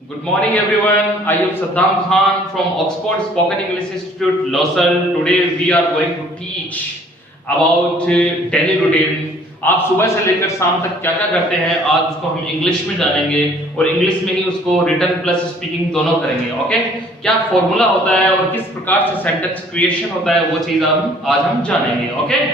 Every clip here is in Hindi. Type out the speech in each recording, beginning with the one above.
Good morning, everyone. I am Saddam Khan from Oxford Spoken English Institute, Lausanne. Today we are going to teach about daily routine. आप सुबह से लेकर शाम तक क्या क्या करते हैं आज उसको हम इंग्लिश में जानेंगे और इंग्लिश में ही उसको रिटन प्लस स्पीकिंग दोनों करेंगे. ओके, क्या फॉर्मूला होता है और किस प्रकार से सेंटेंस क्रिएशन होता है वो चीज आज हम जानेंगे. ओके,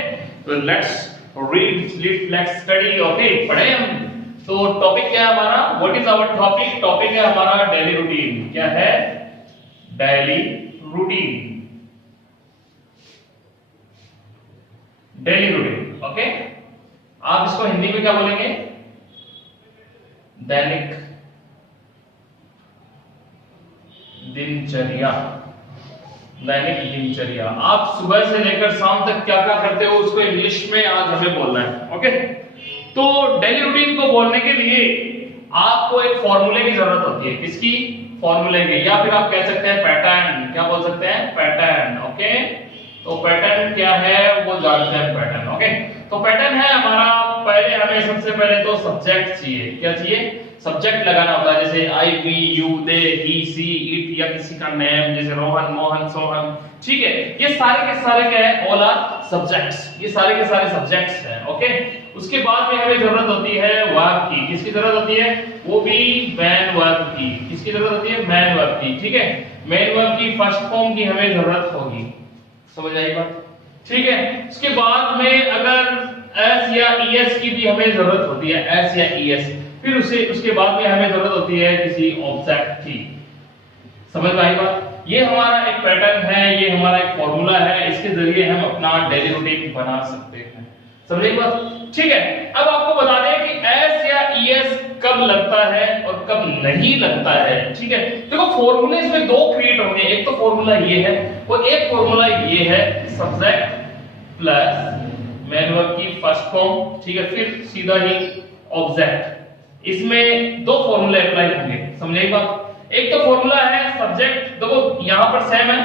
तो let's read, let's study. Okay, पढ़े हम. तो टॉपिक क्या है हमारा? What is our topic? Topic है हमारा डेली रूटीन. क्या है? Daily routine. Daily routine. Okay, आप इसको हिंदी में क्या बोलेंगे? दैनिक दिनचर्या. दैनिक दिनचर्या. आप सुबह से लेकर शाम तक क्या क्या करते हो उसको इंग्लिश में आज हमें बोलना है. ओके, तो डेली रूटीन को बोलने के लिए आपको एक फॉर्मूले की जरूरत होती है. किसकी? फॉर्मूले की, या फिर आप कह सकते हैं पैटर्न. क्या बोल सकते हैं? पैटर्न. ओके, तो पैटर्न क्या है वो जानते हैं. पैटर्न. ओके, तो पैटर्न है हमारा. पहले हमें सबसे पहले तो सब्जेक्ट चाहिए. क्या चाहिए? सब्जेक्ट लगाना होता है. जैसे I, we, you, they, he, she, it या किसी का नेम, जैसे रोहन, मोहन, सोहन. ठीक है, ये सारे के सारे क्या है? All are subjects. ये सारे के सारे सब्जेक्ट्स हैं. ओके, उसके बाद में हमें जरूरत होती है वर्ब की. किसकी जरूरत होती है? वो भी मैन वर्ब की. किसकी जरूरत होती है? मैन वर्ब की. ठीक है, मैन वर्ब की फर्स्ट फॉर्म की हमें जरूरत होगी. समझ आई बात? ठीक है, उसके बाद में अगर एस या ईएस की भी हमें जरूरत होती है. एस या ईएस. फिर उसके बाद में हमें जरूरत होती है किसी ऑब्जेक्ट की. समझ में आई बात? ये हमारा एक पैटर्न है, ये हमारा एक फॉर्मूला है. इसके जरिए हम अपना डेली रूटीन बना सकते हैं. समझ आई बात? ठीक है, अब आपको बता दें कि एस या ईएस कब लगता है और कब नहीं लगता है. ठीक है, देखो फॉर्मूले इसमें दो क्रिएट होंगे. एक तो फॉर्मूला ये है और एक फॉर्मूला ये है, सब्जेक्ट प्लस मैन वर्ब की फर्स्ट फॉर्म. ठीक है, फिर सीधा ही ऑब्जेक्ट. इसमें दो फॉर्मूले अप्लाई होंगे. समझे बात? एक तो फॉर्मूला है सब्जेक्ट, देखो यहां पर सेम है,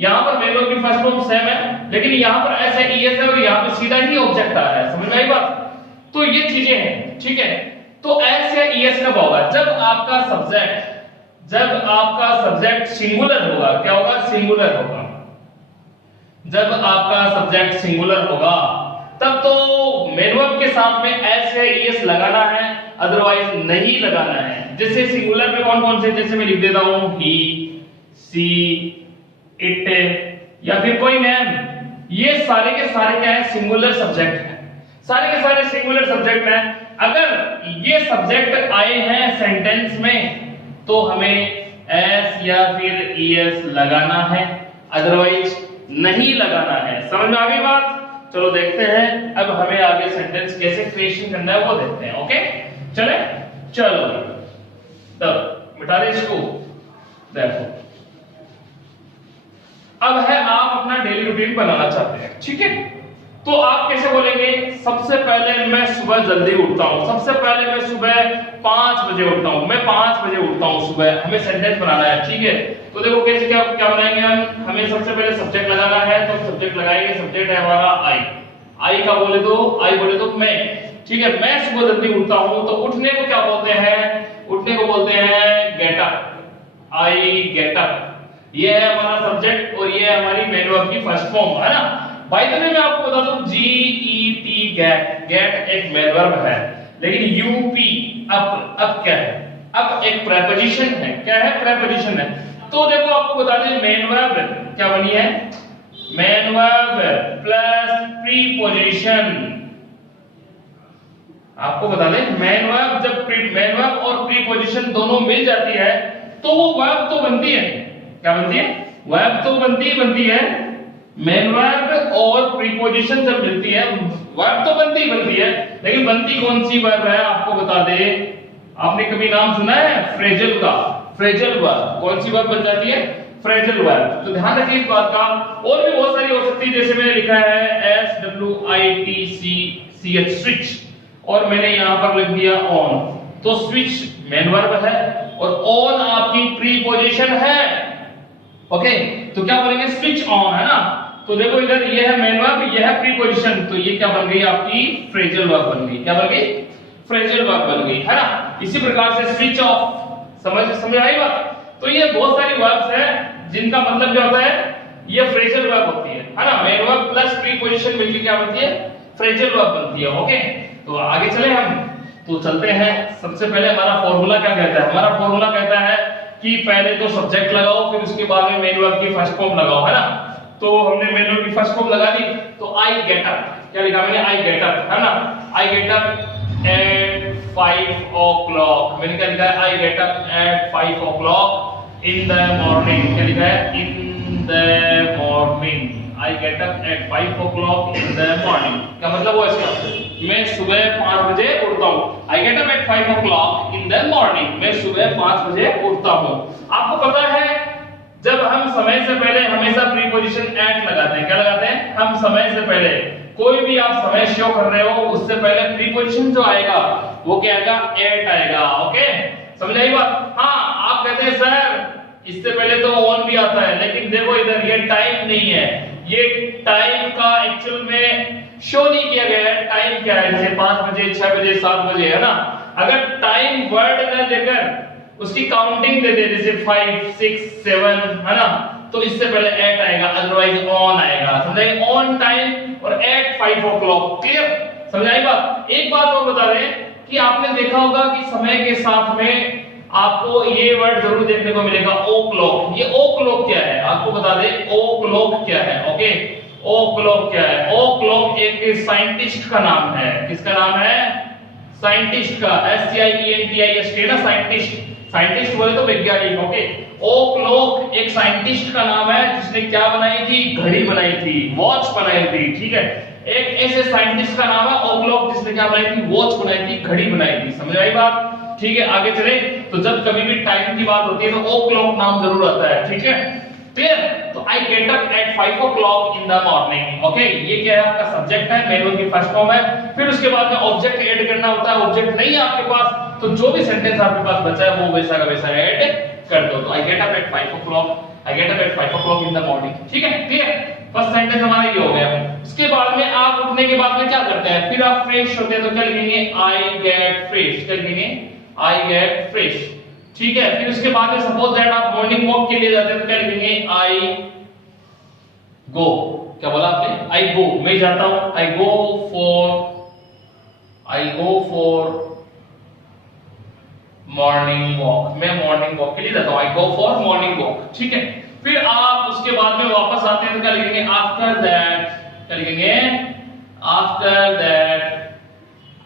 यहां पर मैन वर्ब की फर्स्ट फॉर्म सेम है, लेकिन यहां पर एस है, ईएस है और यहां पर सीधा ही ऑब्जेक्ट आ रहा है. समझ में आई बात? तो ये चीजें हैं. ठीक है, तो एस या ईएस कब होगा? जब आपका सब्जेक्ट सिंगुलर होगा. क्या होगा? सिंगुलर होगा. जब आपका सब्जेक्ट सिंगुलर होगा तब तो मैन वर्ब के साथ में एस या ईएस लगाना है, अदरवाइज नहीं लगाना है. जैसे सिंगुलर में कौन कौन से, जैसे मैं लिख देता हूं ही, सी, इट या फिर कोई नेम. ये सारे के सारे क्या है? सिंगुलर सब्जेक्ट है. सारे के सारे सिंगुलर सब्जेक्ट हैं. अगर ये सब्जेक्ट आए हैं सेंटेंस में तो हमें एस या फिर ईएस लगाना है, अदरवाइज नहीं लगाना है. समझ में आ गई बात? चलो देखते हैं अब हमें आगे सेंटेंस कैसे क्रिएशन करना है वो देखते हैं. ओके, चलो तब मिटा दे इसको. देखो अब है आप अपना डेली रूटीन बनाना चाहते हैं. ठीक है, तो आप कैसे बोलेंगे? सबसे पहले मैं सुबह जल्दी उठता हूं. सबसे पहले मैं सुबह 5 बजे उठता हूं. मैं 5 बजे उठता हूं सुबह. हमें सेंटेंस बनाना है. ठीक है, तो देखो कैसे क्या क्या बनाएंगे हम. हमें सबसे पहले सब्जेक्ट लगाना है, तो सब्जेक्ट लगाएंगे. सब्जेक्ट है हमारा आई. आई का बोले तो मैं. ठीक है, मैं सुबह जल्दी उठता हूं, तो उठने को क्या बोलते हैं? उठने को बोलते हैं get up. I get up. ये है हमारा सब्जेक्ट और ये है हमारी मैन वर्ब की फर्स्ट फॉर्म, है ना. बाय द वे मैं आपको बता दूं जीईटी गेट. गेट एक मैन वर्ब है, लेकिन यूपी अप क्या है? अप एक प्रीपोजिशन है. क्या है? प्रीपोजिशन है. तो देखो आपको बता दें मैन वर्ब क्या बनी है? Man verb plus preposition. आपको बता दें मैन वर्ब जब मैन वर्ब और प्रीपोजिशन दोनों मिल जाती है तो वो वर्ब तो बनती है. क्या बनती है? वर्ब तो बनती है. मैन वर्ब और प्रीपोजिशन जब मिलती है वर्ब तो बनती है, लेकिन बनती कौन सी वर्ब है आपको बता दे. आपने कभी नाम सुना है फ्रेजल का? Phrasal verb. कौन सी वर्ब बन जाती है? Phrasal verb. तो ध्यान रखिए इस बात का. और भी बहुत सारी हो सकती है, जैसे मैंने लिखा है SWITCH स्विच और मैंने यहां पर लिख दिया ऑन. तो स्विच मैन वर्ब है और ऑन आपकी प्रीपोजिशन है. ओके, तो क्या बोलेंगे? स्विच ऑन, है ना. तो देखो इधर ये है मैन वर्ब, ये है प्रीपोजिशन, तो ये क्या बन गई? आपकी फ्रेजल वर्ब बन गई. क्या बन गई? फ्रेजल वर्ब बन गई, है ना. इसी प्रकार से स्विच ऑफ समझ आई बात। तो ये बहुत सारी वर्ब्स हैं जिनका मतलब क्या होता है, ये फ्रेजल वर्ब होती है ना। मेन वर्ब प्लस प्रीपोजिशन मिलकर क्या बनती है, फ्रेजल वर्ब बनती है। ओके, तो आगे चले हम, तो चलते हैं। सबसे पहले हमारा फॉर्मूला क्या कहता है, हमारा फॉर्मूला कहता है कि पहले तो सब्जेक्ट लगाओ, फिर उसके बाद में मेन वर्ब की फर्स्ट फॉर्म लगाओ, है ना। तो हमने मेन वर्ब की फर्स्ट फॉर्म लगा दी, तो आई गेट अप, क्या लिखा मैंने, आई गेट अप, है ना। I get up at 5 o'clock, मैंने क्या लिखा है, I get up at 5 o'clock in the morning, क्या लिखा है, इन the morning. I get up at 5 o'clock in the morning, क्या मतलब हुआ इसका, मैं सुबह 5 बजे उठता हूँ। I get up at 5 o'clock in the morning, मैं सुबह 5 बजे उठता हूँ। आपको पता है जब हम समय से पहले हमेशा प्रीपोजिशन एट लगाते हैं, क्या लगाते हैं, हम समय से पहले कोई भी आप समय शो कर रहे हो उससे पहले प्रीपोजिशन जो आएगा वो क्या आएगा, एट आएगा। ओके, समझ आई बात। हाँ, आप कहते हैं सर इससे पहले तो ऑन भी आता है, लेकिन देखो इधर ये टाइम नहीं है, ये टाइम का एक्चुअल में शो नहीं किया गया है। टाइम क्या है, जैसे 5 बजे, 6 बजे, 7 बजे, है ना। अगर टाइम वर्ड न देकर उसकी काउंटिंग दे दे, जैसे 5, 6, 7, है ना, तो इससे पहले एट आएगा, अदरवाइज ऑन आएगा। समझाइए, ऑन टाइम और एट 5 o'clock, क्लियर, समझाई बात। एक बात और बता दें कि आपने देखा होगा कि समय के साथ में आपको ये वर्ड जरूर देखने को मिलेगा, ओ क्लॉक। ये ओ क्लॉक क्या है, आपको बता दें ओ क्लॉक क्या है। ओके, ओ क्लॉक क्या है, ओ क्लॉक एक साइंटिस्ट का नाम है। किसका नाम है, साइंटिस्ट का, SCIENTIST ना, साइंटिस्ट। साइंटिस्ट बोले तो वैज्ञानिक। ओके, ओ क्लॉक एक साइंटिस्ट का नाम है जिसने क्या बनाई थी, घड़ी बनाई थी, वॉच बनाई थी। ठीक है, एक ऐसे साइंटिस्ट का नाम है ओ क्लॉक जिसने क्या बनाई थी, वॉच बनाई थी, घड़ी बनाई थी। समझ आई बात। ठीक है, आगे चले। तो जब कभी भी टाइम की बात होती है तो ओ क्लॉक नाम जरूर आता है। ठीक है, क्लियर। तो I get up at 5 o'clock in the morning. Okay, ये क्या है, आपका सब्जेक्ट है, मेन वर्ब की फर्स्ट फॉर्म है। फिर उसके बाद में ऑब्जेक्ट ऐड करना होता है। ऑब्जेक्ट नहीं है आपके पास तो जो भी सेंटेंस आपके पास बचा है वो वैसा का वैसा ऐड कर दो। तो I get up at 5 o'clock, I get up at 5 o'clock in the morning. ठीक है, क्लियर। फर्स्ट सेंटेंस हमारा ये हो गया। उसके बाद में आप उठने के बाद में क्या करते हैं, फिर आप फ्रेश होते हैं, तो क्या लिखेंगे, आई गेट फ्रेश, क्या लिखेंगे, आई गेट फ्रेश। ठीक है, फिर उसके बाद में सपोज दैट आप मॉर्निंग वॉक के लिए जाते हैं, तो क्या लिखेंगे, आई गो। क्या बोला आपने, आई गो, मैं जाता हूं, आई गो फॉर मॉर्निंग वॉक, मैं मॉर्निंग वॉक के लिए जाता हूं, आई गो फॉर मॉर्निंग वॉक। ठीक है, फिर आप उसके बाद में वापस आते हैं तो क्या लिखेंगे, आफ्टर दैट, क्या लिखेंगे, after that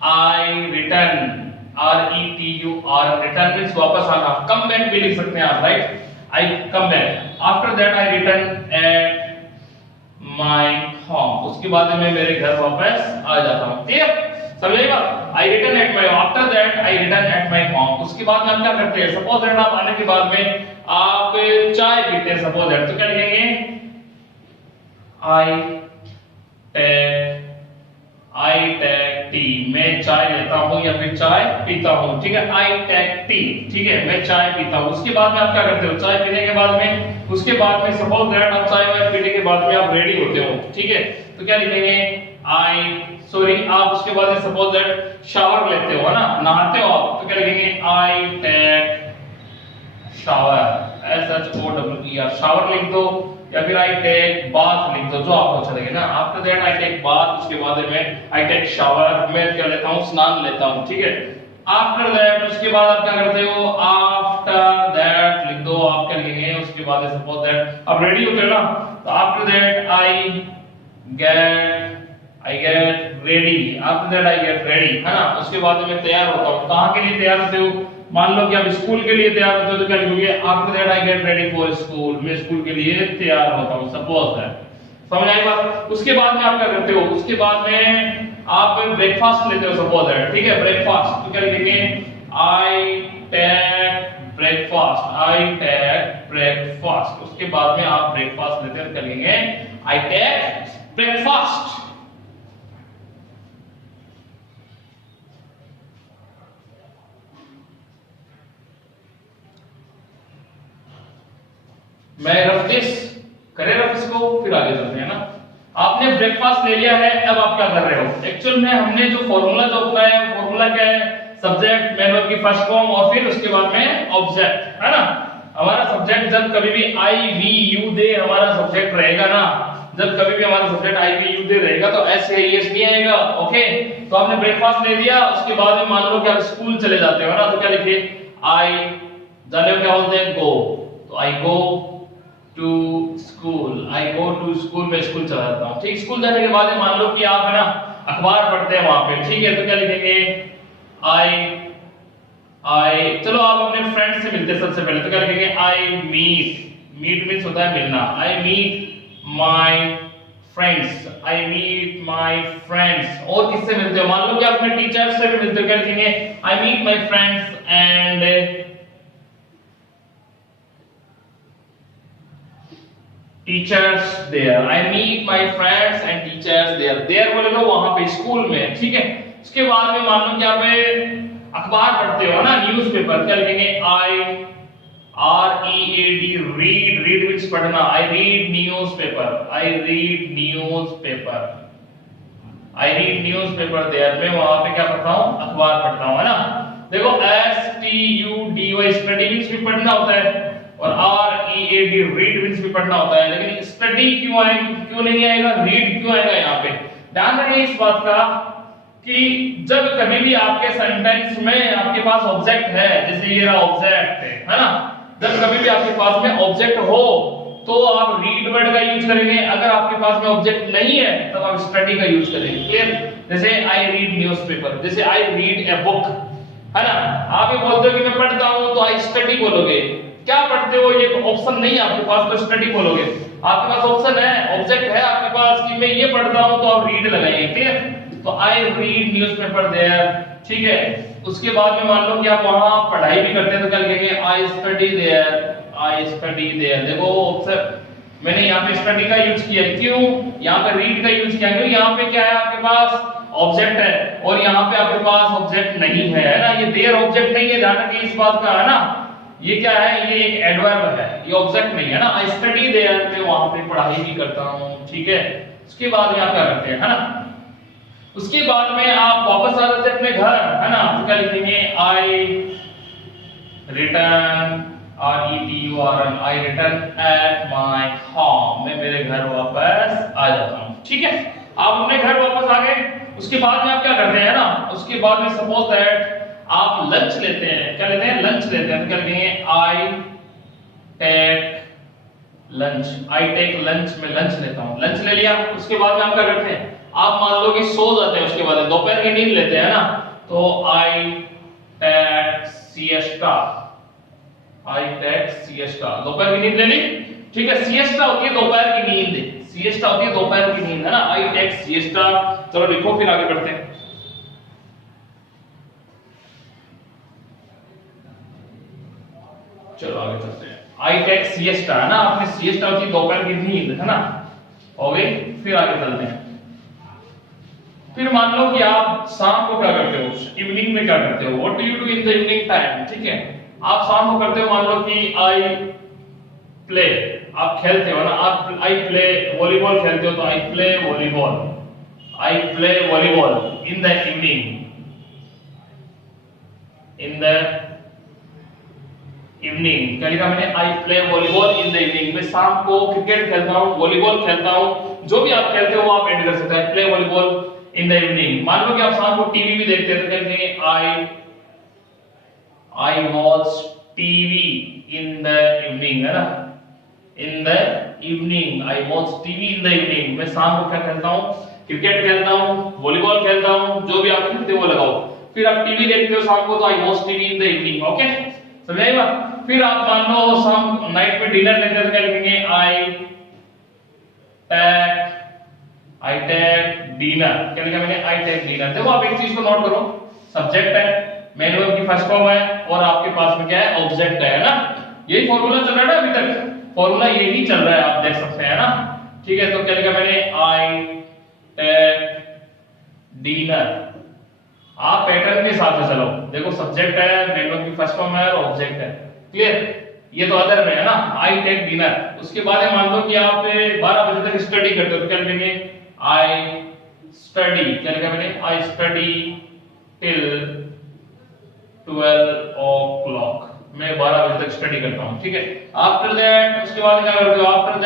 I return, RETUR, return means वापस आना, कम बैक भी लिख सकते हैं आप, right, I come back. After that I return at my home, उसके बाद में मैं मेरे घर वापस आ जाता हूं। क्लियर, समझिएगा। I return at my, after that I return at my home. उसके बाद में आप क्या करते हैं, सपोज दैट आप आने के बाद में आप चाय पीते हैं, सपोज दैट, तो क्या लिखेंगे, आई टेक टी, मैं चाय लेता हूं या फिर चाय पीता हूं। ठीक है, आई टेक टी, ठीक है, मैं चाय पीता हूं। उसके बाद में आप क्या करते हो, चाय पीने के बाद में, उसके बाद में सपोज दैट आप चाय पीने के बाद में आप रेडी होते हो। ठीक है, तो क्या लिखेंगे, आप उसके बाद में सपोज दैट शावर लेते हो, है ना, नहाते हो आप, तो क्या लिखेंगे, I take shower, SHOWER, shower लिख दो, या फिर आई टेक बाथ लिख दो, जो आपको अच्छा लगे ना। After that I take bath, उसके बाद में आई टेक शावर, मैं क्या लेता हूं, स्नान लेता हूं। ठीक है, आफ्टर दैट, उसके बाद आप क्या करते हो, आफ्टर दैट लिख दो, आप क्या लिखेंगे, उसके बाद सपोज दैट आप रेडी होते हो ना, तो after that I get ready, after that I get ready, है ना। उसके बाद में तैयार होता हूं, कहां के लिए तैयार होते हो, मान लो कि आप स्कूल के लिए तैयार होते हो, तो क्या लिखोगे, after that I get ready for school, मैं स्कूल के लिए तैयार होता हूं, सपोज दैट। समझ आई बात। उसके बाद में आप क्या करते हो, उसके बाद में आप ब्रेकफास्ट लेते हो, सपोज दैट, ठीक है, ब्रेकफास्ट, तो क्या लिखेंगे, I take breakfast, I take breakfast. उसके बाद में आप ब्रेकफास्ट लेते हो, क्या लिखेंगे, आई टेक ब्रेकफास्ट। मैं रफ्तिस करे रफ्तिस को, फिर आगे चलते हैं ना। आपने ब्रेकफास्ट ले लिया है, अब आप क्या कर रहे हो, एक्चुअल में हमने जो फॉर्मूला जो अपनाया है, फॉर्मूला क्या है, सब्जेक्ट मैन वर्ब की फर्स्ट फॉर्म और फिर उसके बाद में ऑब्जेक्ट, है ना। हमारा सब्जेक्ट जब कभी भी आई वी यू दे हमारा सब्जेक्ट रहेगा ना, जब कभी भी हमारा सब्जेक्ट आई वी यू दे रहेगा तो एस ए एस नहीं आएगा। ओके, तो आपने ब्रेकफास्ट ले लिया, उसके बाद में मान लो कि आप स्कूल चले जाते हो ना, तो क्या लिखिए, आई जाने हो क्या बोलते हैं, गो, तो I go to school, I go to school, में स्कूल चला जाता हूं। ठीक, स्कूल जाने के बाद मान लो कि आप है ना अखबार पढ़ते हैं वहां पे, ठीक है, तो क्या लिखेंगे, आई चलो आप अपने फ्रेंड से मिलते हैं सबसे पहले, तो क्या लिखेंगे, आई मीट, मीट मीन्स होता है मिलना, I meet my friends, I meet my friends. और किससे मिलते हो, मान लो कि आप अपने टीचर से भी मिलते हो, क्या लिखेंगे, I meet my friends and teachers there, I meet my friends and teachers there, there बोले तो वहां पे स्कूल में, ठीक है। उसके बाद में मान लो कि आप अखबार पढ़ते हो ना, न्यूज़पेपर, क्या लिखेंगे, I R E A D, read, read means पढ़ना, I read newspaper, I read newspaper, I read newspaper there, मैं वहां पे क्या पढ़ता हूं, अखबार पढ़ता हूं, है ना। देखो S T U D Y study means भी पढ़ना होता है, और R E A D read means भी पढ़ना होता है, लेकिन स्टडी क्यों नहीं आएगा, रीड क्यों आएगा यहाँ पे। ध्यान रखिए इस बात का कि जब कभी भी आपके सेंटेंस में आपके पास ऑब्जेक्ट है, जैसे ये रहा ऑब्जेक्ट है ना, जब कभी भी आपके पास में ऑब्जेक्ट हो तो आप रीड वर्ड का यूज करेंगे, अगर आपके पास में ऑब्जेक्ट नहीं है तब आप स्टडी का यूज करेंगे। क्लियर, जैसे आई रीड न्यूज़पेपर, जैसे आई रीड ए बुक, है ना। आप ये बोलते हो कि मैं पढ़ता हूं तो आई स्टडी बोलोगे, क्या पढ़ते हो ये ऑप्शन नहीं है आपके पास, तो स्टडी बोलोगे। आपके पास ऑप्शन है, ऑब्जेक्ट है आपके पास कि मैं ये पढ़ता हूं, तो आप रीड लगाइए। क्लियर, तो आई रीड न्यूज़पेपर देयर, ठीक है। उसके बाद में मान लो कि आप वहां पढ़ाई भी करते हैं, तो क्या लिखेंगे, I study there, I study there. देखो ऑब्जेक्ट मैंने यहाँ पे स्टडी का यूज किया, क्यों, यहाँ पे रीड का यूज किया, क्योंकि यहाँ पे क्या है आपके पास ऑब्जेक्ट है और यहाँ पे आपके पास ऑब्जेक्ट नहीं है, है ना। ये देयर ऑब्जेक्ट नहीं है, ध्यान रखिए इस बात का, है ना। ये क्या है, ये एक एडवर्ब है, ये ऑब्जेक्ट नहीं है ना। आई स्टडी देयर, मैं वहां पे पढ़ाई भी करता हूँ, ठीक है। उसके बाद में आप क्या करते हैं, है ना, उसके बाद में आप वापस आ जाते हैं अपने घर, है ना, तो क्या लिखेंगे, I return, R E T U R N, I return at my home, मैं मेरे घर वापस आ जाता हूं, ठीक है। आप अपने घर वापस आ गए, उसके बाद में आप क्या करते हैं ना, उसके बाद में सपोज दैट आप लंच लेते हैं, क्या लेते हैं, लंच लेते हैं, तो क्या लिखेंगे, I take lunch, I take lunch, मैं लंच लेता हूं, लंच ले लिया। उसके बाद में आप क्या करते हैं, आप मान लो कि सो जाते हैं, उसके बाद दोपहर की नींद लेते हैं ना, तो I take siesta, I take siesta, दोपहर की नींद ले ली, ठीक है। सिएस्टा होती है दोपहर की नींद, सिएस्टा होती है दोपहर की नींद, है ना, आई टेक सिएस्टा। चलो लिखो, फिर आगे बढ़ते हैं। चलो आगे चलते हैं, आई टेक सिएस्टा, है ना, आपने सिएस्टा होती है दोपहर की नींद, है ना, हो गई। फिर आगे चलते हैं। फिर मान लो कि आप शाम को क्या करते हो, इवनिंग में क्या करते हो, what do you do in the evening time, ठीक है। आप शाम को करते हो, मान लो कि आई प्ले, आप खेलते हो ना, आप आई प्ले वॉलीबॉल खेलते हो, तो I play volleyball, I play volleyball in the evening, in the evening, क्या लिखा मैंने, I play volleyball in the evening, मैं शाम को क्रिकेट खेलता हूँ, वॉलीबॉल खेलता हूँ, जो भी आप खेलते हो वो आप ऐड कर सकते हैं, play volleyball in the evening. मान लो कि आप शाम को टीवी भी देखते हैं, तो कहते हैं I watch TV in the evening, है ना, in the evening, I watch TV in the evening, मैं शाम को क्या खेलता हूँ, क्रिकेट खेलता हूँ, वॉलीबॉल खेलता हूँ, जो भी आप खेलते हो वो लगाओ। फिर आप टीवी देखते हो शाम को, तो I watch TV in the evening, okay, समझ आई बात। फिर आप मान लो शाम नाइट में डिनर लेते हैं, तो क्या लिखेंगे, आई टेक डिनर, क्या लिखा मैंने, आई टेक डिनर। देखो आप एक चीज को नोट करो, सब्जेक्ट है, मेन वर्ब की फर्स्ट फॉर्म है, और आपके पास में क्या है, ऑब्जेक्ट है ना। यही फॉर्मूला चल रहा है ना अभी तक, फॉर्मूला यही चल रहा है, आप देख सकते हैं ना, ठीक है। तो क्या लिखा मैंने, आई टेक डिनर। आप पैटर्न के साथ चलो, देखो सब्जेक्ट है, मेन वर्ब की फर्स्ट फॉर्म है और ऑब्जेक्ट है, क्लियर। ये तो अदर में है ना, आई टेक डिनर। उसके बाद मान लो कि आप 12 बजे तक स्टडी करते हो, तो क्या लिखेंगे, आई स्टडी, क्या लिखा मैंने, आई स्टडी टिल 12 o'clock, मैं 12 बजे तक स्टडी करता हूँ, ठीक है। आफ्टर दैट, उसके बाद क्या करते हो, आफ्टर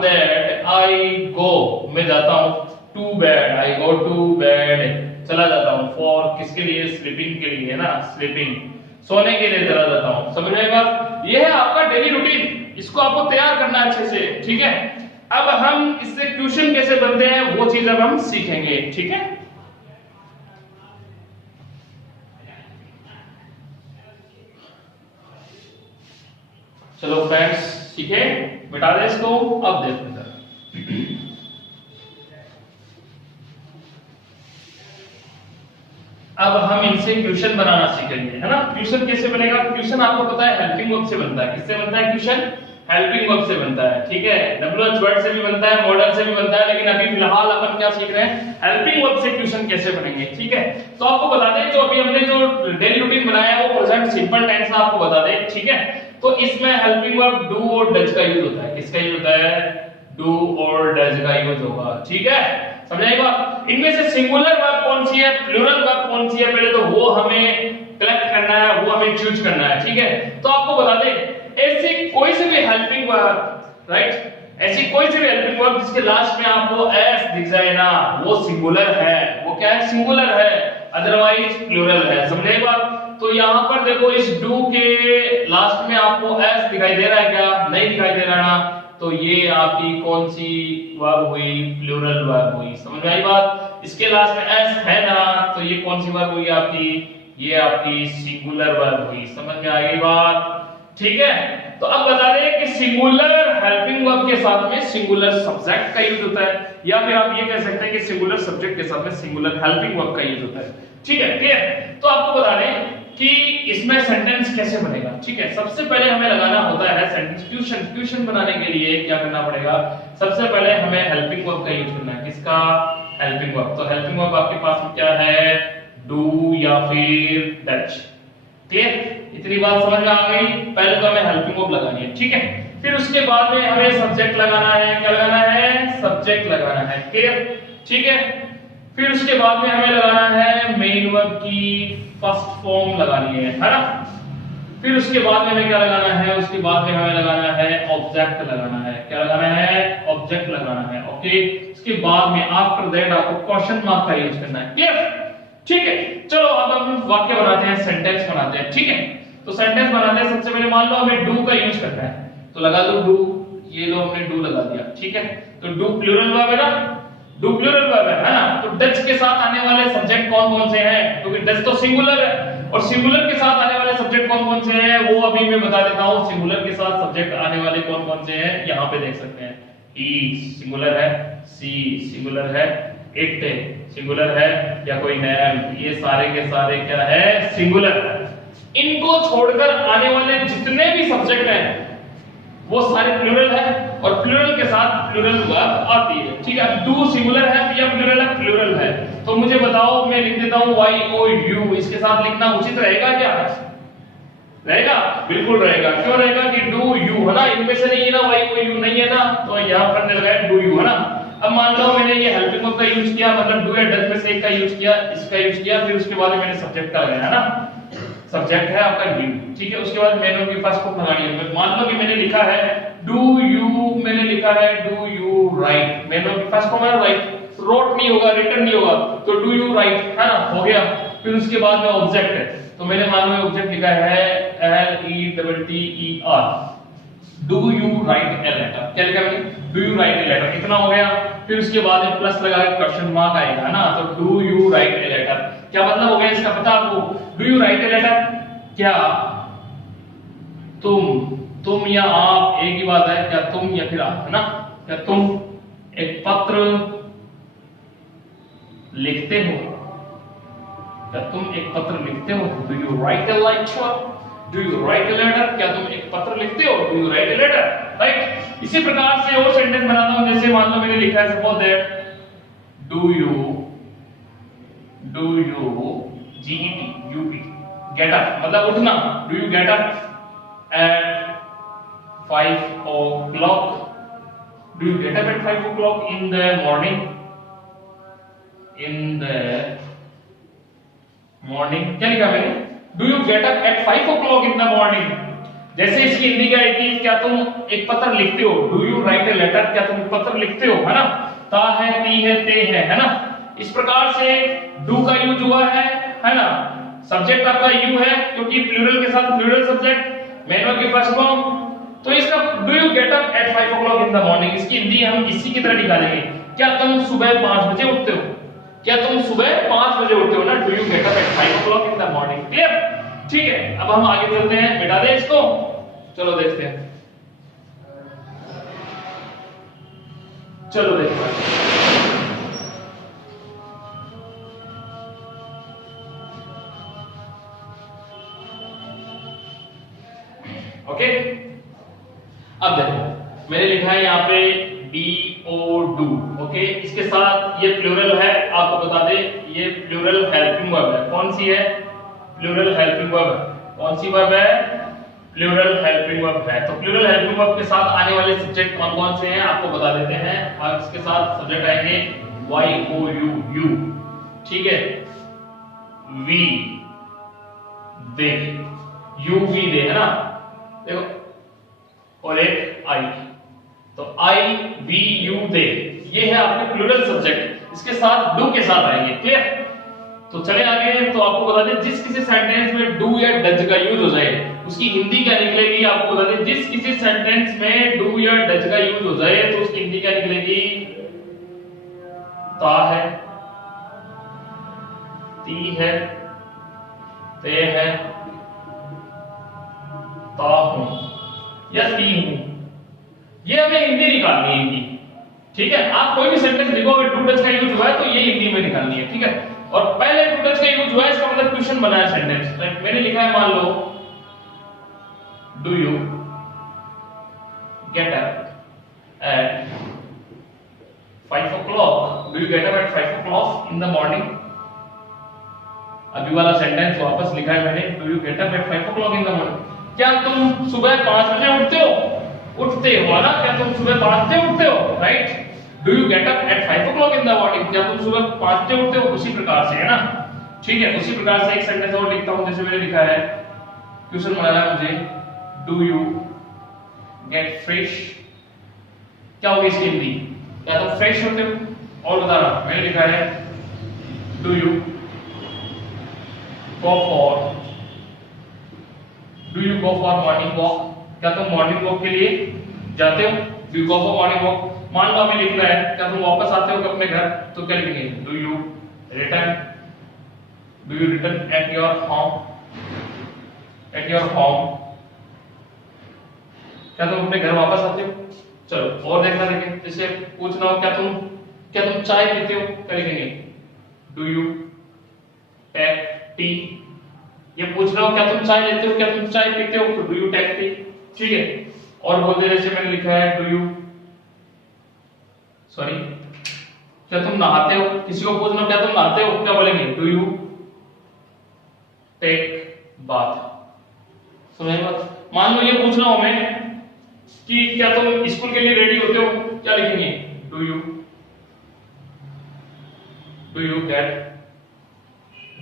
दैट आई गो, मैं जाता हूँ to bed, I go to bed, चला जाता हूँ, फॉर किसके लिए, स्लीपिंग के लिए, है ना, स्लीपिंग, सोने के लिए चला जाता हूँ। समझ में आई बात? ये है आपका डेली रूटीन, इसको आपको तैयार करना है अच्छे से, ठीक है। अब हम इससे क्वेश्चन कैसे बनते हैं वो चीज अब हम सीखेंगे, ठीक है। चलो फ्रेंड्स, ठीक है, मिटा दे इसको। अब देखते हैं, अब हम इनसे क्वेश्चन बनाना सीखेंगे, है ना। क्वेश्चन कैसे बनेगा? क्वेश्चन आपको पता है हेल्पिंग वर्ब से बनता है। किससे बनता है क्वेश्चन? हेल्पिंग वर्ब से बनता है, ठीक है। डब्ल्यूएच वर्ड से भी बनता है, मॉडल से भी बनता है, लेकिन अभी फिलहाल अपन क्या सीख रहे हैं, हेल्पिंग वर्ब से क्वेश्चन कैसे बनेंगे, ठीक है। तो आपको बता दें, जो अभी हमने जो डेली रूटीन बनाया है वो प्रेजेंट सिंपल टेंस में आपको बता दें, ठीक है। तो इसमें हेल्पिंग वर्ब डू और डज का यूज होता है। किसका यूज होता है? डू और डज का यूज होगा, ठीक है। समझाई बात? इनमें से सिंगुलर वर्ब कौन सी है, प्लूरल वर्ब कौन सी है, पहले तो वो हमें कलेक्ट करना है, वो हमें चूज करना है, ठीक है। तो आपको बता दें, ऐसी कोई सी भी हेल्पिंग वर्ब, राइट, ऐसी कोई सी भी हेल्पिंग वर्ब जिसके लास्ट में आपको एस दिख जाए ना, वो सिंगुलर है। वो क्या है? सिंगुलर है, अदरवाइज प्लूरल है। समझाई बात? तो यहां पर देखो, इस डू के लास्ट में आपको एस दिखाई दे रहा है क्या? नहीं दिखाई दे रहा ना, तो ये आपकी कौन सी वर्ब हुई? प्लूरल वर्ब हुई। समझ में आई बात? इसके लास्ट में एस है ना, तो ये कौन सी वर्ब हुई आपकी? ये आपकी सिंगुलर वर्ब हुई। समझ में आ गई बात? ठीक है। तो अब बता दें कि सिंगुलर हेल्पिंग वर्ब के साथ में सिंगुलर सब्जेक्ट का यूज होता है, या फिर आप ये कह सकते हैं कि सिंगुलर सब्जेक्ट के साथ में सिंगुलर हेल्पिंग वर्ब का यूज होता है, ठीक है। क्लियर? तो आपको बता दें कि इसमें सेंटेंस कैसे बनेगा, ठीक है। सबसे पहले हमें लगाना होता है सेंटेंस क्वेश्चन। क्वेश्चन बनाने के लिए क्या करना पड़ेगा? सबसे पहले हमें हेल्पिंग वर्ब का यूज करना है। किसका? Helping verb. तो हेल्पिंग वर्ब आपके पास में क्या है? डू या फिर डच। क्लियर? इतनी बात समझ में आ गई? पहले तो हमें हेल्पिंग वर्ब लगानी है, ठीक है। फिर उसके बाद में हमें सब्जेक्ट लगाना है। क्या लगाना है? सब्जेक्ट लगाना है। क्लियर? ठीक है। फिर उसके बाद में हमें लगाना है मेन वर्ब की फर्स्ट फॉर्म लगानी है ना। फिर उसके बाद में हमें क्या लगाना है? उसके बाद में हमें लगाना है ऑब्जेक्ट लगाना है। क्या लगाना है? ऑब्जेक्ट लगाना है, ओके। उसके बाद में आफ्टर दैट आपको क्वेश्चन मार्क का यूज करना है। क्लियर? ठीक है। चलो अब हम वाक्य बनाते हैं, सेंटेंस बनाते हैं, ठीक है। तो सेंटेंस बनाते हैं, सबसे पहले मान लो हमें डू का यूज करना है, तो लगा दो डू। ये लो, हमने डू लगा दिया, ठीक है। तो डू प्लूरल वर्ब है ना, डू प्लूरल वर्ब है ना। तो डच के साथ आने वाले सब्जेक्ट कौन कौन से हैं? क्योंकि डच तो सिंगुलर है, और सिंगुलर के साथ आने वाले सब्जेक्ट कौन कौन से हैं वो अभी मैं बता देता हूं। सिंगुलर के साथ सब्जेक्ट आने वाले कौन कौन से हैं, यहां पे देख सकते हैं। ई सिंगुलर है, सी सिंगुलर है, इट सिंगुलर है, या कोई नैम, ये सारे के सारे क्या है? सिंगुलर। इनको छोड़कर आने वाले जितने भी सब्जेक्ट हैं वो सारे प्लूरल है, और प्लूरल के साथ प्लूरल वर्ब आती है, ठीक है। डू सिंगुलर है या प्लूरल है? प्लूरल है। तो मुझे बताओ, मैं लिख देता हूं वाई ओ यू, इसके साथ लिखना उचित रहेगा क्या? रहेगा, बिल्कुल रहेगा। क्यों रहेगा? कि डू यू है ना, इनमें से नहीं है ना, वाई ओ यू नहीं है ना, तो यहां पर लगाया डू यू, है ना। अब मान लो मैंने ये हेल्पिंग वर्ब का यूज किया, मतलब डू या डज में से एक का यूज किया, इसका यूज किया, फिर उसके बाद मैंने सब्जेक्ट का लगाया, है ना। सब्जेक्ट है आपका डू, ठीक है। उसके बाद मैंने की फर्स्ट फॉर्म लगानी है। मान लो कि मैंने लिखा है डू यू, मैंने लिखा है डू यू राइट, मैंने की फर्स्ट फॉर्म है राइट, रोट नहीं होगा, रिटन नहीं होगा, तो डू यू राइट, है ना, हो गया। फिर उसके बाद में ऑब्जेक्ट है, तो मैंने मान लो ऑब्जेक्ट लिखा है L E double T E R, do you write a letter. क्या लिखा मैंने? Do you write a letter, इतना हो गया। फिर उसके बाद में प्लस लगा के क्वेश्चन मार्क आएगा, है ना। तो do you write a letter, क्या मतलब हो गया इसका पता आपको? Do you write a letter, क्या तुम या आप, एक ही बात है, क्या तुम या फिर आप, है ना। क्या तुम एक पत्र लिखते हो? क्या तुम एक पत्र लिखते हो? Do you write a letter? Do you write a letter? क्या तुम एक पत्र लिखते हो? Do you write a letter? Right. इसी प्रकार से और सेंटेंस बनाता हूं, जैसे मान लो मैंने लिखा है suppose that do you GET UP get up, मतलब उठना। Do you get up at 5 o'clock? Do you get up at 5 o'clock in the morning? In the morning क्या लिखा मैंने, do you get up at 5 o'clock in the morning. जैसे इसकी हिंदी क्या है, क्या तुम एक पत्र लिखते हो, do you write a letter, क्या तुम पत्र लिखते हो, है ना। ता है, ती है, ते है ना। इस प्रकार से डू का यूज हुआ है ना। सब्जेक्ट आपका यू है क्योंकि प्लूरल के साथ प्लूरल सब्जेक्ट, मैनुअल की फर्स्ट फॉर्म। तो इसका do you get up at 5 o'clock in the morning, इसकी हिंदी हम इसी की तरह निकालेंगे, क्या तुम सुबह 5 बजे उठते हो, क्या तुम सुबह 5 बजे उठते हो ना, do you get up at 5 o'clock in the morning. Clear, ठीक है। अब हम आगे चलते हैं, मिटा दें इसको, चलो देखते हैं, चलो देखते हैं। ओके, अब देखो मैंने लिखा है यहाँ पे डी ओ डू। ओके, इसके साथ ये प्लूरल है, आपको बता दे ये प्लूरल हेल्पिंग वर्ब है। कौन सी है, प्लूरल हेल्पिंग वर्ब। कौन सी वर्ब है, प्लूरल हेल्पिंग वर्ब है। तो प्लूरल हेल्पिंग वर्ब के साथ आने वाले सब्जेक्ट कौन कौन से हैं आपको बता देते हैं। और इसके साथ सब्जेक्ट आएंगे वाई ओ यू, यू, ठीक है, वी, दे, यू वी दे, है ना, देखो, और एक आई, तो आई वी यू दे, ये है आपके प्लूरल सब्जेक्ट, इसके साथ डू के साथ आएंगे। क्लियर, तो चले आगे। तो आपको बता दें जिस किसी सेंटेंस में डू या डज का यूज हो जाए उसकी हिंदी क्या निकलेगी, आपको बता दें जिस किसी सेंटेंस में डू या डज का यूज हो जाए तो उसकी हिंदी क्या निकलेगी, ता है, ती है, ते है, ता हूं या ती हूं, ये हमें हिंदी निकालनी है इनकी। ठीक है, आप कोई भी सेंटेंस लिखो अगर डू डज का यूज हुआ है तो ये हिंदी में निकालनी है। ठीक है, और पहले डू डज का यूज हुआ है इसका मतलब क्वेश्चन बना है सेंटेंस। मैंने लिखा है, मान लो do you get up at 5 o'clock, do you get up at 5 o'clock in the morning. अभी वाला सेंटेंस वापस लिखा है मैंने, do you get up at 5 o'clock in the morning, क्या तुम सुबह 5 बजे उठते हो, उठते हो ना, क्या तुम सुबह 5 बजे उठते हो, right. Do you get up at 5 o'clock in the morning, क्या तुम सुबह 5 बजे उठते हो, उसी प्रकार से, है ना। ठीक है, उसी प्रकार से एक सेंटेंस और लिखता हूं, जैसे मैंने लिखा है, क्वेश्चन बनाना है मुझे, डू यू गेट फ्रेश, क्या होगी इसकी हिंदी, क्या तुम फ्रेश होते हो। और बताना, मैंने लिखा है, do you go for, do you go for morning walk, क्या तुम मॉर्निंग वॉक के लिए जाते हो, do you go for morning walk. मान लो हमें लिखना है, क्या तुम वापस आते हो अपने घर, तो क्या लिखेंगे, do you return, do you return at your home, at your home, क्या तुम अपने घर वापस आते हो। चलो और देखना, देखें, जैसे पूछना हो, क्या तुम चाय पीते हो, क्या लिखेंगे, डू यू टेक टी। ये पूछना हो, क्या तुम चाय लेते हो, क्या तुम चाय पीते हो, तो डू यू टेक टी। ठीक है, और बोल दे, जैसे मैंने लिखा है, डू यू सॉरी, क्या तुम नहाते हो, किसी को पूछना क्या तुम नहाते हो, क्या बोलेंगे, डू यू टेक बाथ। समझ बात। मान लो ये पूछना हो हमें कि क्या तुम स्कूल के लिए रेडी होते हो, क्या लिखेंगे, do you get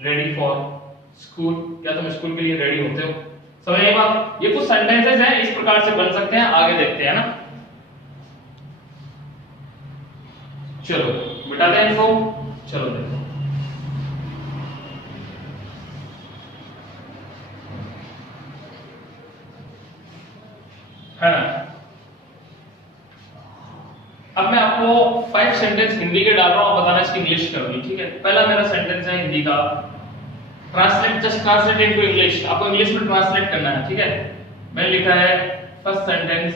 ready for school, क्या तुम स्कूल के लिए रेडी होते हो। समझ गए बात। ये कुछ सेंटेंसेस हैं, इस प्रकार से बन सकते हैं, आगे देखते हैं ना। चलो मिटाते हैं इनको, चलो देखो, है ना। अब मैं आपको 5 सेंटेंस हिंदी के डाल रहा हूं, बताना इसकी इंग्लिश करनी। ठीक है, पहला मेरा सेंटेंस है हिंदी का, translate, just translate into English, आपको इंग्लिश में ट्रांसलेट करना है। ठीक है, मैंने लिखा है फर्स्ट सेंटेंस,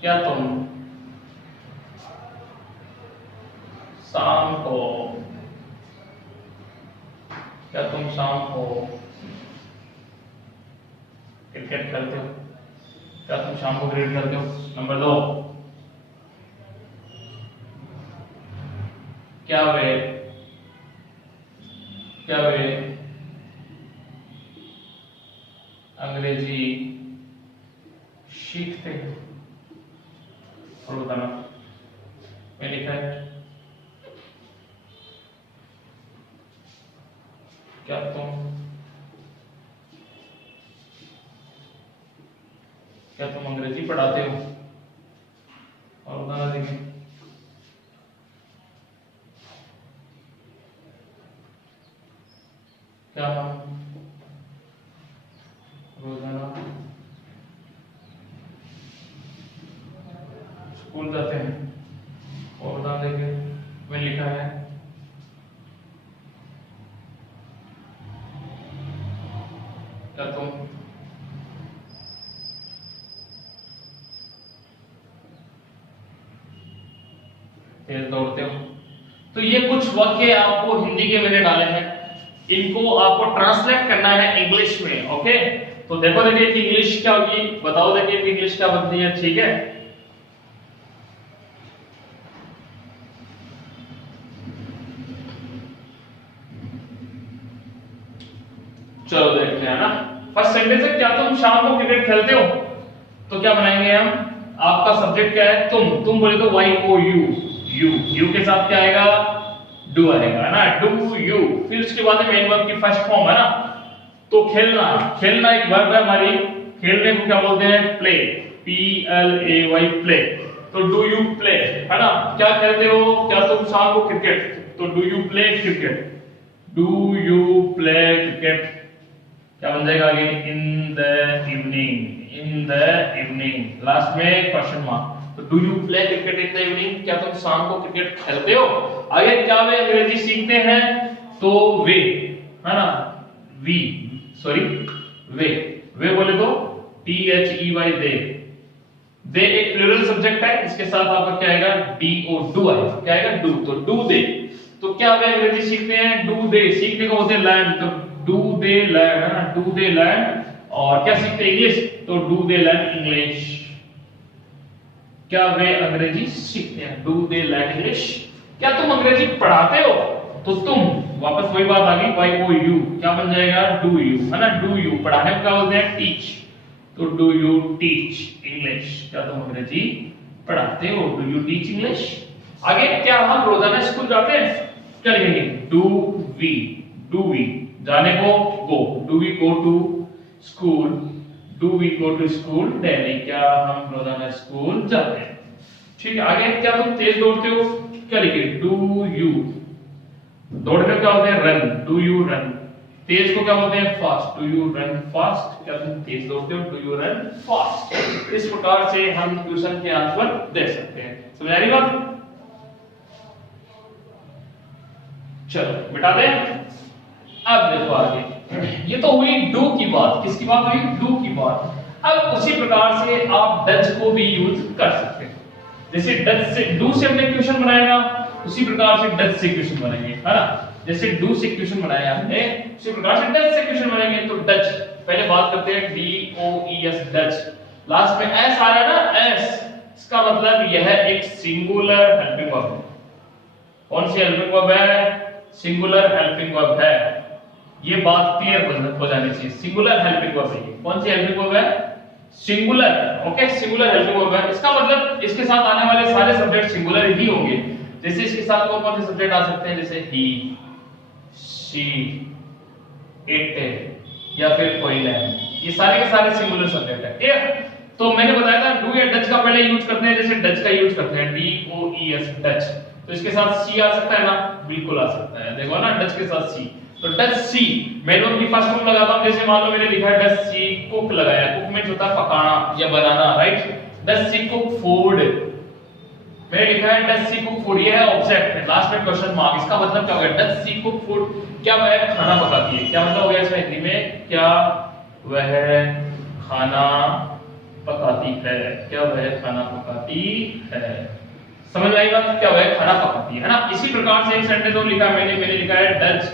क्या तुम शाम को, क्या तुम शाम को क्रिकेट खेलते हो, क्या तुम शाम को क्रिकेट खेलते हो। नंबर 2, क्या वे अंग्रेजी सीखते हैं। और बताना, मैं लिखा है क्या तुम अंग्रेजी पढ़ाते हो? और बताना देखिए। क्या हम रोजाना स्कूल जाते हैं? और बताना देखिए, मैं लिखा है क्या तुम तेज दौड़ते हो? तो ये कुछ वाक्य आपको हिंदी के मैंने डाले हैं, इनको आपको ट्रांसलेट करना है इंग्लिश में। ओके, तो देखो देखिए कि इंग्लिश क्या होगी, बताओ देखिए कि इंग्लिश क्या बनती है। ठीक है, चलो देखते हैं ना। फर्स्ट सेंटेंस है, क्या तुम शाम को क्रिकेट खेलते हो? तो क्या बनाएंगे हम, आपका सब्जेक्ट क्या है, तुम बोले तो वाई ओ यू, यू के साथ क्या आएगा, डू आएगा, है ना, डू यू। फिर उसके बाद मेन वर्ब की फर्स्ट फॉर्म है ना, तो खेलना, खेलना एक वर्ब है हमारी, खेलने को क्या बोलते हैं, play, P L A Y, play. तो डू यू प्ले, है ना, क्या खेलते हो, क्या तुम शाम को क्रिकेट, तो do you play cricket, do you play cricket, क्या बन जाएगा आगे, in the evening, in the evening, last में क्वेश्चन मार्क। तो do you play cricket in the evening, क्या तुम शाम को क्रिकेट खेलते हो? आगे क्या वे अंग्रेजी सीखते हैं, तो वे, है ना, वी, सॉरी वे बोले तो टी एच ई वाई, दे एक प्लूरल सब्जेक्ट है, इसके साथ आपका क्या आएगा, डी ओ, डू आएगा, क्या आएगा, डू, तो डू दे। तो क्या वे अंग्रेजी सीखते हैं, डू दे, सीखने को होते हैं लर्न, तो डू दे लर्न, है ना, डू दे लर्न। और क्या सीखते हैं, इंग्लिश, तो डू दे लर्न इंग्लिश। क्या वे अंग्रेजी सीखते हैं, डू दे लर्न इंग्लिश। क्या तुम अंग्रेजी पढ़ाते हो, तो तुम, वापस वही बात आ गई, वाई ओ यू, क्या बन जाएगा, डू यू, है ना, डू यू। पढ़ाने को क्या बोलते हैं, टीच, तो डू यू टीच इंग्लिश, क्या तुम अंग्रेजी पढ़ाते हो, डू यू टीच इंग्लिश। आगे क्या हम रोजाना स्कूल जाते हैं, क्या लिखेंगे, डू वी, जाने को go, do we go to school, do we go to school daily, क्या हम रोजाना स्कूल जाते हैं। ठीक है, आगे क्या तुम तेज दौड़ते हो, क्या लिखे, डू यू, दौड़ने क्या होते हैं, रन, डू यू रन। तेज को क्या बोलते हैं, fast, do you run fast, क्या तुम तेज दौड़ते हो, डू यू रन फास्ट। इस प्रकार से हम क्वेश्चन के आंसर दे सकते हैं। समझ आ रही बात? चलो मिटा दें। अब देखो आगे, ये तो हुई डू की बात, किसकी बात हुई, डू की बात। अब उसी प्रकार से आप डज को भी यूज कर सकते हैं। जैसे डज से, डू से हमने क्वेश्चन बनाया ना, उसी प्रकार से डज से क्वेश्चन बनाएंगे, है ना। जैसे डू से क्वेश्चन बनाया हमने, उसी प्रकार से डज से क्वेश्चन बनाएंगे। तो डज, पहले बात करते हैं D O E S, does, लास्ट में एस आ रहा है ना, एस, इसका मतलब यह एक सिंगुलर हेल्पिंग वर्ब है। कौन सी हेल्पिंग वर्ब है, सिंगुलर हेल्पिंग वर्ब है। ये बात क्लियर हो जानी चाहिए, सिंगुलर हेल्पिंग वर्ब है। कौन सी हेल्पिंग वर्ब है, singular, okay, singular helping verb है। इसका मतलब इसके साथ आने वाले सारे सब्जेक्ट सिंगुलर ही होंगे। जैसे इसके साथ कौन से सब्जेक्ट आ सकते हैं, जैसे ही, शी, इट, या फिर कोई लैंड, ये सारे के सारे सिंगुलर सब्जेक्ट है। ठीक, तो मैंने बताया था डू या डच का पहले यूज करते हैं, जैसे डच का यूज करते हैं, D O E S, does, तो इसके साथ सी आ सकता है ना, बिल्कुल आ सकता है, देखो ना, डच के साथ सी, तो डच सी, मैंने उनकी फर्स्ट फॉर्म लगाता हूं, जैसे मान लो मैंने लिखा है डच सी कुक लगाया, कुक मींस होता है पकाना या बनाना, राइट, डच सी कुक फूड, मैंने लिखा है डच सी कुक फूड, ये है ऑब्जेक्ट है, लास्ट में क्वेश्चन मार्क, इसका मतलब क्या होगा, डच सी कुक फूड, क्या वह खाना पकाती है, क्या मतलब हो गया इसका हिंदी में, क्या वह खाना पकाती है, क्या वह खाना पकाती है। समझ आई बात, क्या वह खाना पकाती है ना। इसी प्रकार से एक सेंटेंस और लिखा मैंने लिखा है डज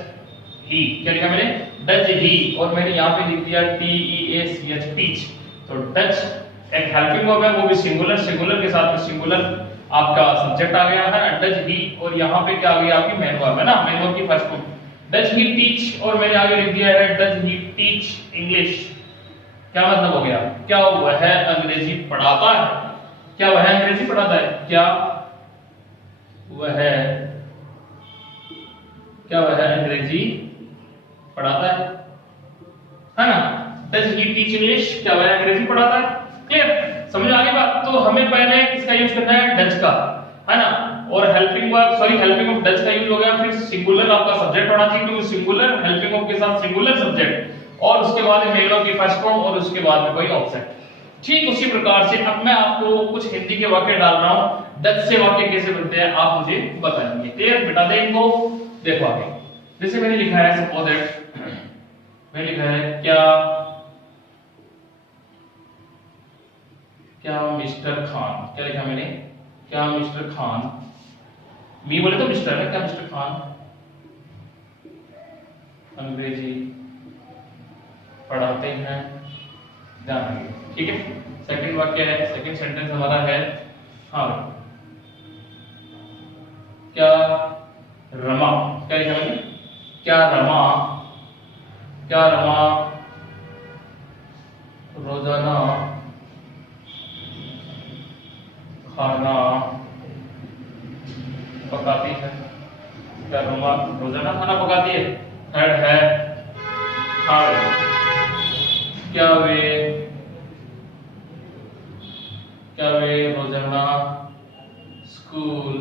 ही, क्या लिखा मैंने, डज ही, और मैंने यहाँ पे लिख दिया टी ई ए सी एच, टीच। तो डज एक हेल्पिंग वर्ब है, वो भी सिंगुलर, सिंगुलर के साथ में सिंगुलर आपका सब्जेक्ट आ गया है, डज ही, और यहाँ पे क्या आ गया आपकी मेन वर्ब है ना, मेन वर्ब की first form does he teach, और मैंने आगे लिख दिया है डज ही टीच इंग्लिश। क्या मतलब हो गया, क्या वह अंग्रेजी पढ़ाता है, क्या वह अंग्रेजी पढ़ाता है, क्या वह अंग्रेजी पढ़ाता है ना। डज ही टीच इंग्लिश, क्या वह अंग्रेजी पढ़ाता है। क्लियर, समझ आ गई बात। तो हमें पहले किसका यूज करना है, डज का, है ना। और helping verb, sorry helping of does का यूज हो गया। फिर सिंगुलर आपका सब्जेक्ट होना चाहिए, क्योंकि सिंगुलर हेल्पिंग ऑफ के साथ सिंगुलर सब्जेक्ट, और उसके बाद मेल ऑफ की फर्स्ट फॉर्म, और उसके बाद में कोई ऑब्जेक्ट। ठीक उसी प्रकार से अब मैं आपको कुछ हिंदी के वाक्य डाल रहा हूं, डज से वाक्य कैसे बनते हैं आप मुझे बताएंगे। क्लियर, बिठा दे इनको। देखो आगे, जैसे मैंने लिखा है, सपोज दैट मैंने लिखा है क्या मिस्टर खान, क्या लिखा मैंने, क्या मिस्टर खान, मी बोले तो मिस्टर है, क्या मिस्टर खान अंग्रेजी पढ़ाते हैं, ध्यान। ठीक है, सेकंड वाक्य है, सेकंड सेंटेंस हमारा है, हाँ क्या रमा, क्या लिखा मैंने, क्या रमा रोजाना खाना पकाती है, क्या रमा रोजाना खाना पकाती है। थर्ड है हार्ड, क्या वे रोजाना स्कूल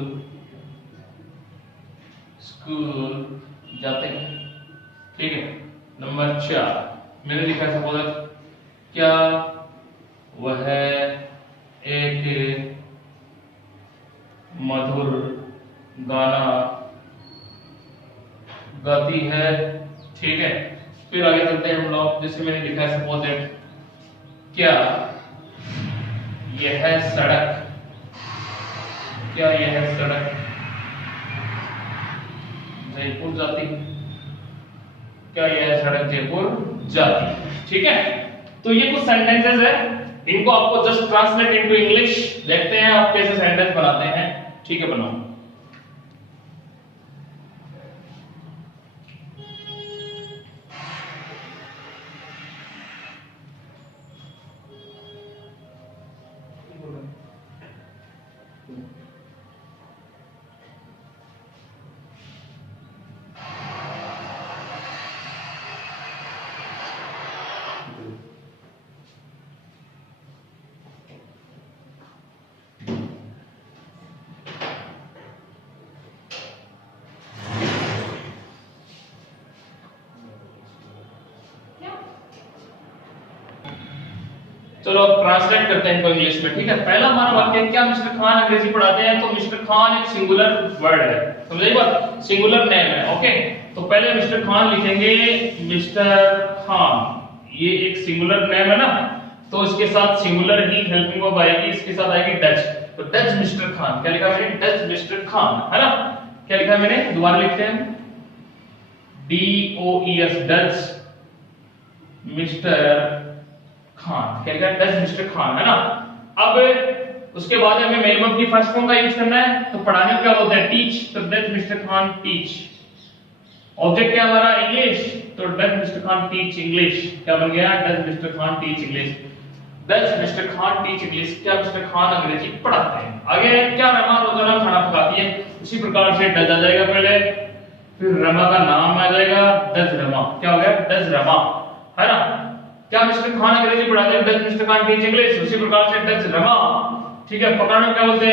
जाते हैं। ठीक है, नंबर 4 मैंने लिखा है, सपोज क्या वह एक मधुर गाना गाती है। ठीक है, फिर आगे चलते हैं हम लोग, जैसे मैंने लिखा है, सपोज दैट क्या यह सड़क जयपुर जाती है, क्या यह सड़क जयपुर जाती है। ठीक है, तो ये कुछ सेंटेंसेस है, इनको आपको जस्ट ट्रांसलेट इनटू इंग्लिश, देखते हैं आप कैसे सेंटेंस बनाते हैं। ठीक है, बनाओ। चलो अब ट्रांसलेट करते हैं इनको इंग्लिश में। ठीक है, पहला हमारा वाक्य है, क्या मिस्टर खान अंग्रेजी पढ़ाते हैं। तो मिस्टर खान एक सिंगुलर वर्ड है, समझे बात, सिंगुलर नेम है। ओके, तो पहले मिस्टर खान लिखेंगे, मिस्टर खान, ये एक सिंगुलर नेम है ना, तो इसके साथ सिंगुलर ही हेल्पिंग वर्ब आएगी, इसके साथ आएगी डच। तो डच मिस्टर खान, क्या लिखा मैंने, डच मिस्टर खान, है ना। क्या लिखा मैंने, दोबारा लिखते हैं, DOES डच मिस्टर खान, क्या लिखा, डच मिस्टर खान, है ना। अब उसके बाद हमें मेल वर्ब की फर्स्ट फॉर्म का यूज करना है, तो पढ़ाने का क्या होता है, टीच, तो Dutch mister Khan teach. Object क्या हमारा, इंग्लिश, तो Dutch mister Khan teach English, क्या बन गया, Dutch mister Khan teach English, Dutch mister Khan teach English, क्या मिस्टर खान अंग्रेजी पढ़ाते हैं। आगे क्या रमा रोजाना खाना पकाती है, उसी प्रकार से डच आ जाएगा पहले, फिर रमा का नाम आ जाएगा, डच रमा, क्या हो गया, डच रमा, है ना। क्या मिस्टर खान अंग्रेजी पढ़ाते हैं, Dutch mister Khan teach English, उसी प्रकार से डच रमा। ठीक है, पकड़ना क्या बोलते हैं,